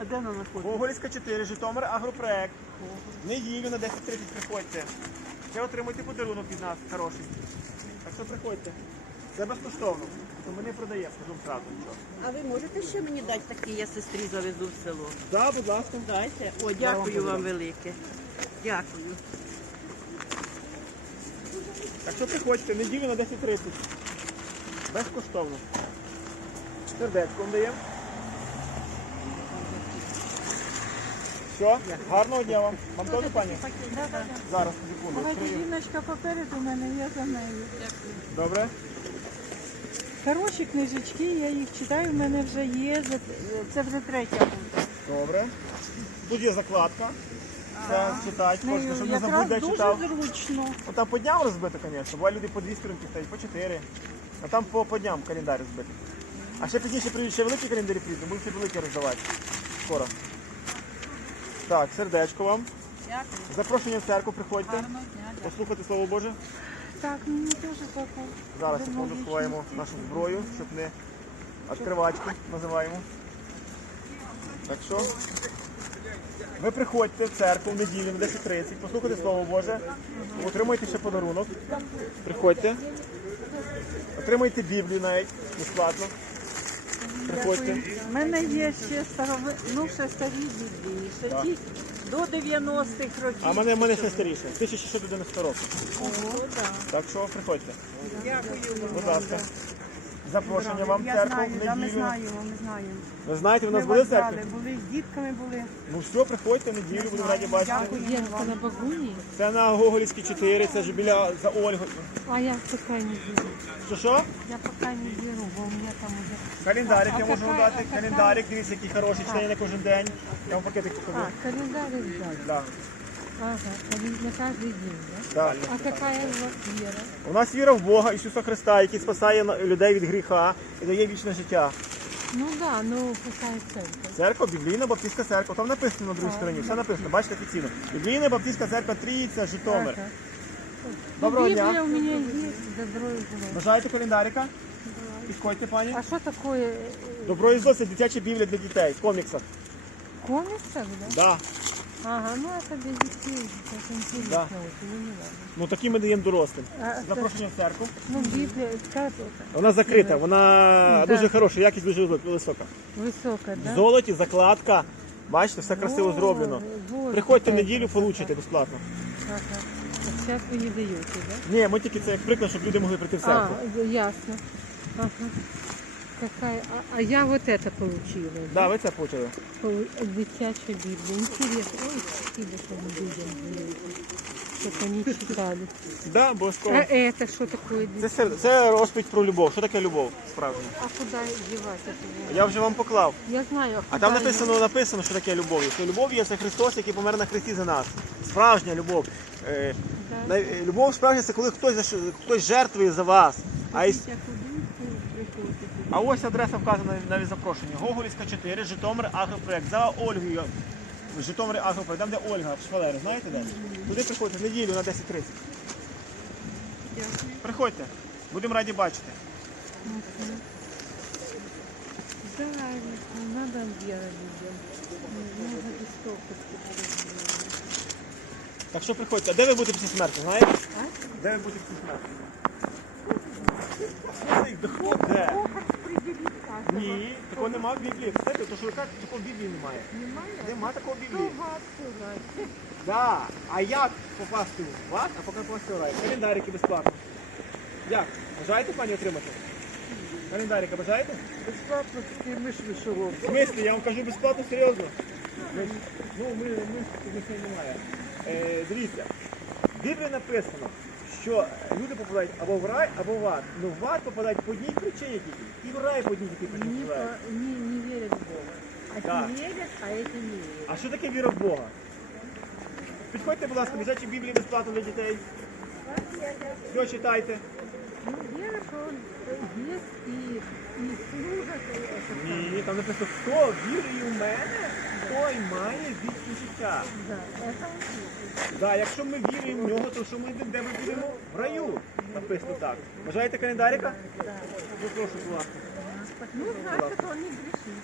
А де вона знаходиться? Гоголівська 4, Житомир, агропроект. Неділю на 10.30 приходьте. Ще отримуйте подарунок від нас хороший. Так що приходьте. Це безкоштовно. То ми не продаємо, скажу зразу нічого. А ви можете ще мені дати такі, я сестрі завезу в село? Так, будь ласка. Дайте. О, дякую вам велике. Дякую. Так що приходьте, неділю на 10.30. Безкоштовно. Сердечко вам даємо. Все, гарного дня вам. Вам теж, пані? Зараз, секунду. Давайте відкрию. жіночка попереду мене, я за нею. Добре? Хороші книжечки, я їх читаю, в мене вже є, за- це вже третя буде. Добре. Тут є закладка. Це читати, Нею кожен, щоб не забудь, якраз де дуже читав. зручно. Ну, там по дням розбито, звісно. Буває люди по дві сторінки стоять, по чотири. А там по, по дням календар розбитий. А ще пізніше прийдуть ще великі календарі прийдуть, будуть ще великі роздавати. Скоро. Так, сердечко вам. Дякую. Запрошення в церкву, приходьте. Гарного дня. Послухати Слово Боже. Так, мені теж таку. Зараз секунду сховаємо нашу зброю, щоб не відкривачку називаємо. Так що ви приходьте в церкву в неділю в 10.30, послухайте Слово Боже, отримайте ще подарунок. Приходьте. Отримайте Біблію навіть безплатно. Приходьте. У мене є ще старови... ну, ще старі біблії, ще Так. ті до 90-х років. А в мене, в мене ще старіше, 1690 років. О, да. Так що приходьте. Дякую вам. Будь ласка. Запрошення вам в Я церкву знаю, в да, ми неділю. знаємо, ми знаємо. Ви знаєте, ви нас Ми були в вас церкві? брали, були, з дітками були. Ну все, приходьте в неділю, будемо раді бачити. Дякую вам. на Багуні? Це на Гоголівській 4, це ж біля за Ольгою. А я пока не беру. Що що? Я пока не беру, бо у меня там уже... Календарик я можу вам дати. Календарик, дивіться, який хороший, читає на кожен день. Я вам пакетик покажу. А, календарь взяли. Да. Ага, календарь на каждый день, да? Да. А какая у вас вера? У нас віра в Бога, Ісуса Христа, який спасає на- людей від гріха і дає вічне життя. Ну да, но какая церковь? Церква, біблійна баптистська церква. Там написано на другій стороні, все написано, бачите офіційно. Біблійна баптистська церква Трійця, Житомир. Ага. Доброго ну, дня. Библия у меня есть, добро и зло. Бажаєте календарика? Підходьте, пані. А что такое? э, Добро і зло це дитяча біблія для дітей в коміксах. Комиксов, да? Да. Ага, ну это для детей, это интересно Да. очень, ну не надо. Ну такі ми даємо дорослим. А, это- Запрошення в церкву. ну Библия, как это? Вона закрита, вона Да. дуже хороша, якість дуже висока. Высокая, В да? золоті, закладка. Бачите, все красиво О, зроблено. вот Приходьте в какая неділю, красота. получите безплатно. Ага. А сейчас вы не даете, да? Ні, ми тільки це як приклад, щоб люди могли прийти в церкву. А, ясно. Ага. Какая... А, а я вот это получила. Да, ви це почали. Полу- Дитячая Библия. Интересно. Ой, спасибо, что вы людям даете. Чтобы они читали. Да, А обов'язково. это что такое? Це, сер- це розповідь про любов. Що таке любов справжня? А куда девать это? Я вже вам поклав. Я знаю, а А куда там её- написано, написано, що таке любов. Що любов є це Христос, який помер на хресті за нас. Справжня любов. Е, Да. най- е, Любов справжня це коли хтось, за що- хтось жертвує за вас. А, іс- Куди ти приходите? А ось адреса вказана навіть запрошення. Гоголівська 4, Житомир, агропроект. За Ольгою. В Житомирі агропроект, там де Ольга, шпалери, знаєте де? Туди приходьте в неділю на 10.30. Дякую. Приходьте, будемо раді бачити. Да, надо верить людям. Так що приходьте. А де ви будете після смерті, знаєте? Де ви будете після смерти? Де де? Ні, такого немає в Біблії. Знаєте, то що ви кажете, такого в Біблії немає. Немає? Нема такого в Біблії. Да. А як попасти в ад, а поки попасти в рай? Календарики безплатно. Як? Бажаєте пані отримати? Календарика бажаєте? Безплатно такі мишли шолом. В смислі, я вам кажу безплатно, серйозно. Ми, ну, ми, ми, ми немає. Е, дивіться, в Біблії написано, що люди попадають або в рай, або в ад. Ну в ад попадають по одній причині тільки. І в рай по одній тільки причині Не, попадають. по- не, не верят в Бога. А Да. те верят, а эти не верят. А що таке віра в Бога? Підходьте, будь ласка, біжачі Біблії безплатно для дітей. Все читайте. Ну, вера, что он есть и, и служит. и это Ні, там написано, хто вірує в мене, той має вічне життя. Да, это он служит. Да, якщо ми віруємо в нього, то що ми йдемо, де ми будемо? В раю. Написано так. Бажаєте календарика? Да. Ну, прошу, будь ласка. Ну, значит, он не грешит.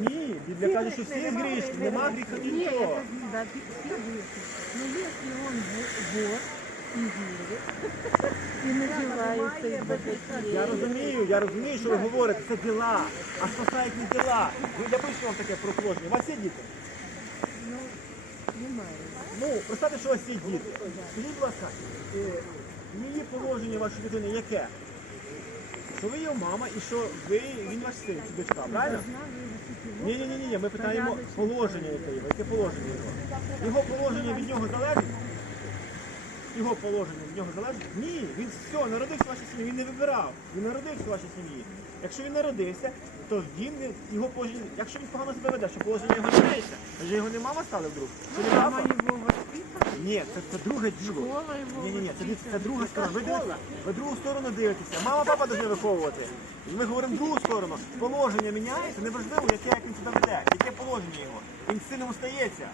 Ні, Біблія каже, що всі грішні, нема гріха Нет, нічого. это да, все грешны. Но если он во- вор называется из Я розумію, я розумію, що ви говорите, це діла, а спасають не діла. Ну, я пишу вам таке про. У вас є діти? немає. Ну, представте, що у вас є діти. Скажіть, будь ласка, е, її положення вашої дитини яке? Що ви його мама і що ви, він ваш син чи дочка, правильно? Ні, ні, ні, ні, ми питаємо положення яке його, яке положення його. Його положення від нього залежить? Його положення від нього залежить? Ні, він все, народився в вашій сім'ї, він не вибирав. Він народився в вашій сім'ї. Якщо він народився, то він не його положення. Якщо він погано себе веде, що положення його міняється, вже його не мама стала вдруг. Чи не папа? Его воспитывали. Ні, це, це друге діло. Школа його Ні, ні, ні, це, це друга сторона. Ви, дивитесь, ви другу сторону дивитеся. Мама, папа повинні виховувати. Ми говоримо другу сторону. Положення міняється, неважливо, яке як він себе веде, яке положення його. Він сином остається.